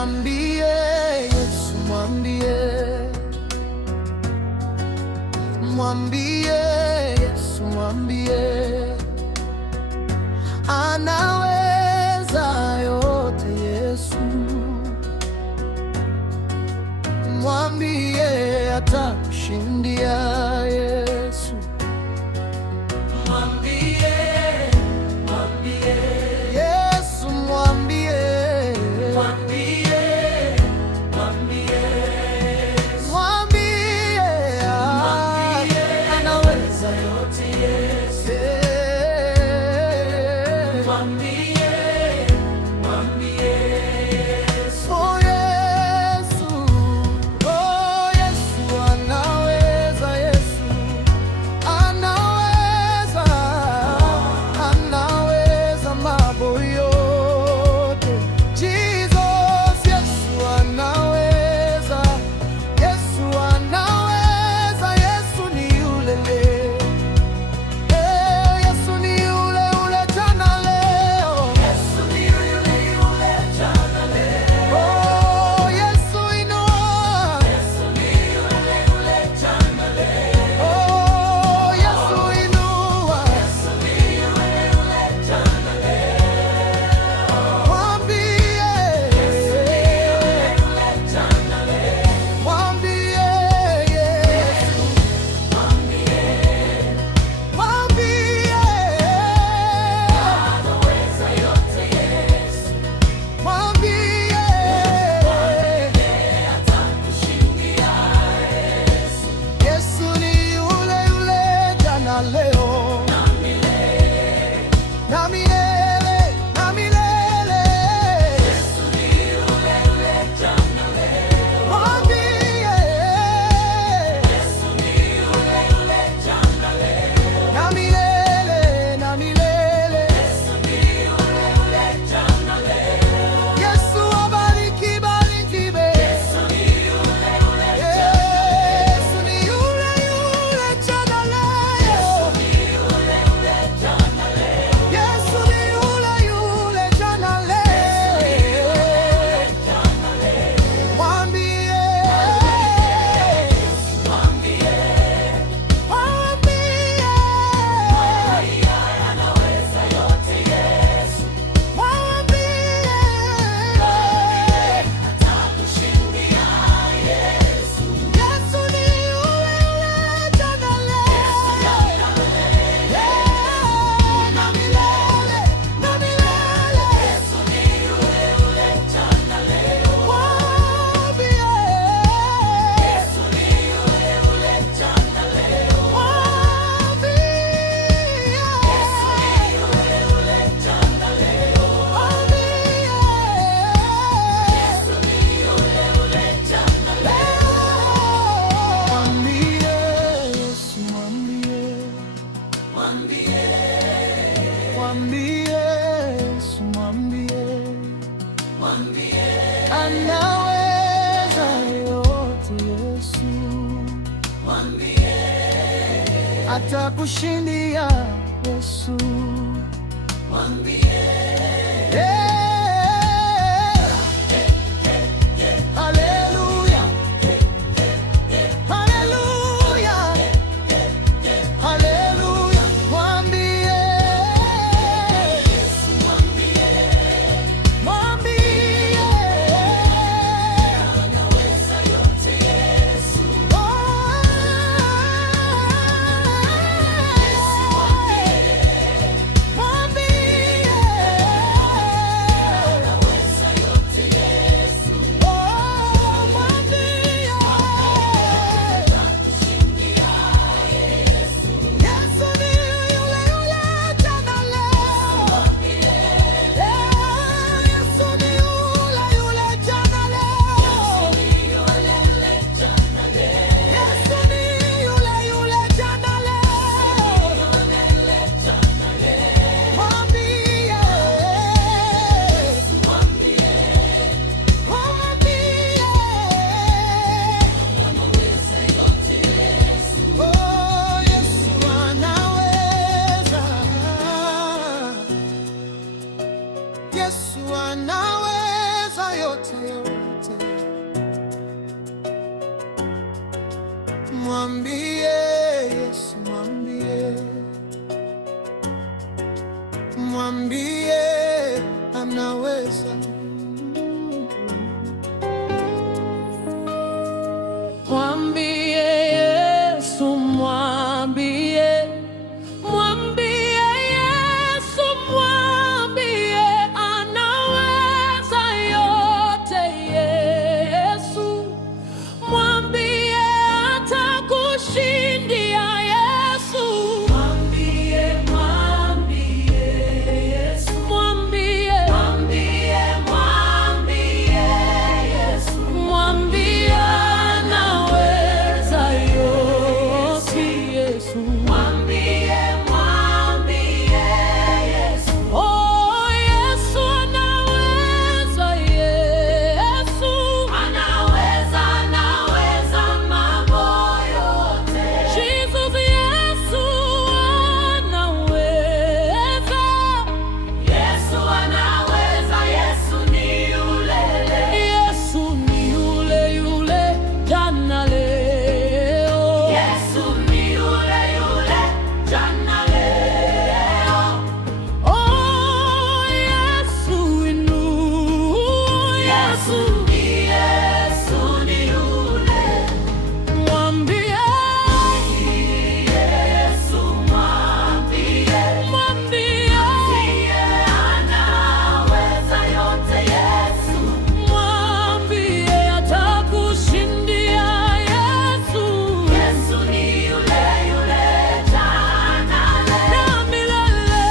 Mwambie Yesu, mwambie, mwambie Yesu, mwambie anaweza yote Yesu. Mwambie atakushindia Yesu. Mwambie, mwambie Yesu, mwambie, mwambie, mwambie, mwambie, anaweza yote Yesu. Mwambie, mwambie Yesu. Oh Yesu, oh Yesu anaweza, Yesu anaweza, anaweza mambo yote. Jesus, Yesu anaweza, Yesu anaweza, Yesu ni yule leo. Yesu ni yule yule jana leo. Yesu ni yule yule jana leo. Oh, Yesu inua. Yesu ni yule yule jana leo. Oh, Yesu inua. Yesu ni yule yule jana leo. Mwambie. Yesu ni yule yule jana leo. Mwambie Yesu. Mwambie. Mwambie anaweza yote Yesu. Mwambie atakushindia Yesu. Yesu ni yule yule jana leo na milele, na milele, na milele. Yesu ni yule yule jana leo. Mwambie Yesu ni yule yule jana leo na milele, na milele. Yesu ni yule yule jana leo. Yesu abariki, bariki be. Yesu ni yule yule jana leo. Yesu ni yule yule jana leo. Yesu ni yule yule jana leo. Yesu ni yule yule jana leo. Mwambie, mwambie, mwambie anaweza yote Yesu. Mwambie atakushindia Yesu. Yesu ni yule yule jana leo. Na milele, na milele. Yesu ni yule yule jana leo. Mwambie Yesu ni yule yule jana leo. Mwambie Yesu ni yule yule jana leo. Mwambie Yesu ni yule yule jana leo. Mwambie Yesu, mwambie, mwambie, mwambie Yesu, mwambie, mwambie anaweza yote Yesu. Mwambie atakushindia Yesu. Mwambie haleluya, haleluya, haleluya. Mwambie Yesu, mwambie, mwambie anaweza yote Yesu. Yesu mwambie, mwambie Mwambie Yesu, mwambie, mwambie anaweza. Mwambie Yesu, mwambie, mwambie Yesu, mwambie anaweza yote. Yesu mwambie atakushindia. Yesu mwambie, mwambie Yesu, mwambie, mwambie, mwambie Yesu, mwambie anaweza yote. Yesu mwambie, mwambie Yesu, oh Yesu anaweza. Yesu anaweza, anaweza mambo yote. Jesus, Yesu anaweza. Yesu anaweza. Yesu ni yule. Yesu ni yule yule jana leo. Yesu ni yule yule jana leo. Oh Yesu inu. Yesu ni yule. Mwambie Yesu, mwambie, mwambie anaweza yote. Yesu mwambie atakushindia. Yesu, Yesu ni yule yule jana leo na milele,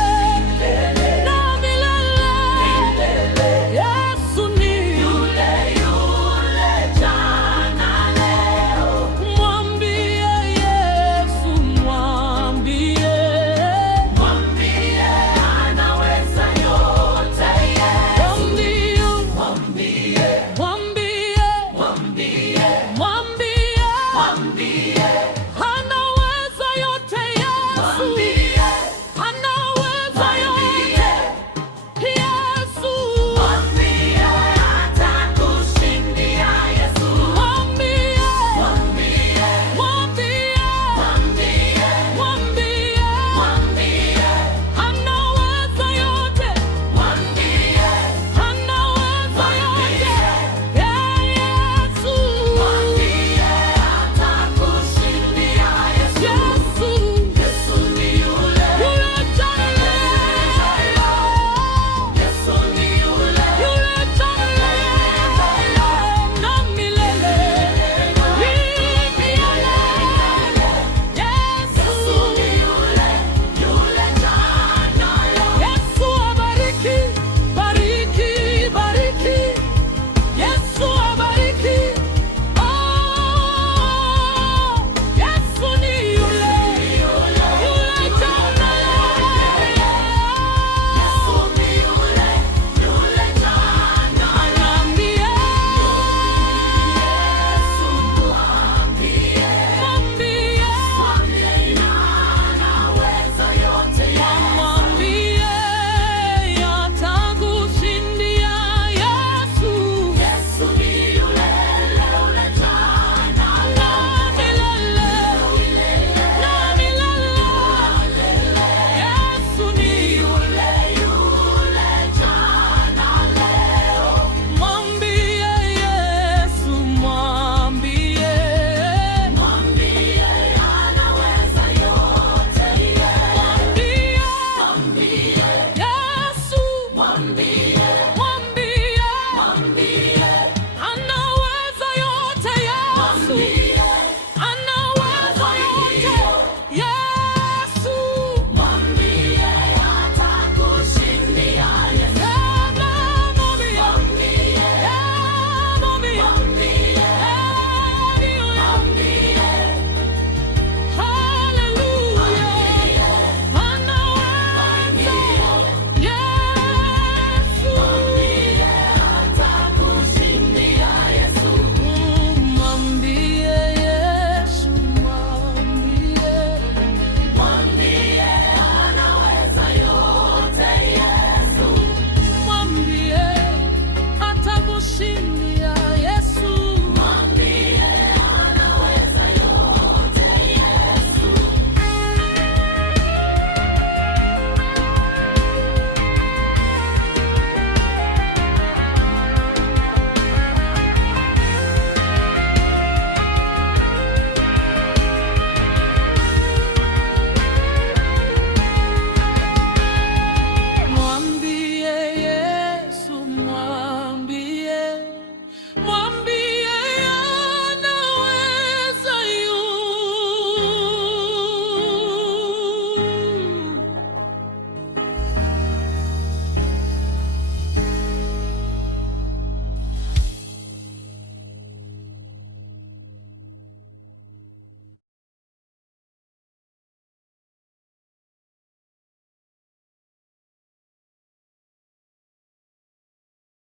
na milele. Yesu ni yule yule jana leo. Mwambie Yesu, mwambie, mwambie anaweza yote. Mwambie, mwambie, mwambie, mwambie, mwambie, mwambie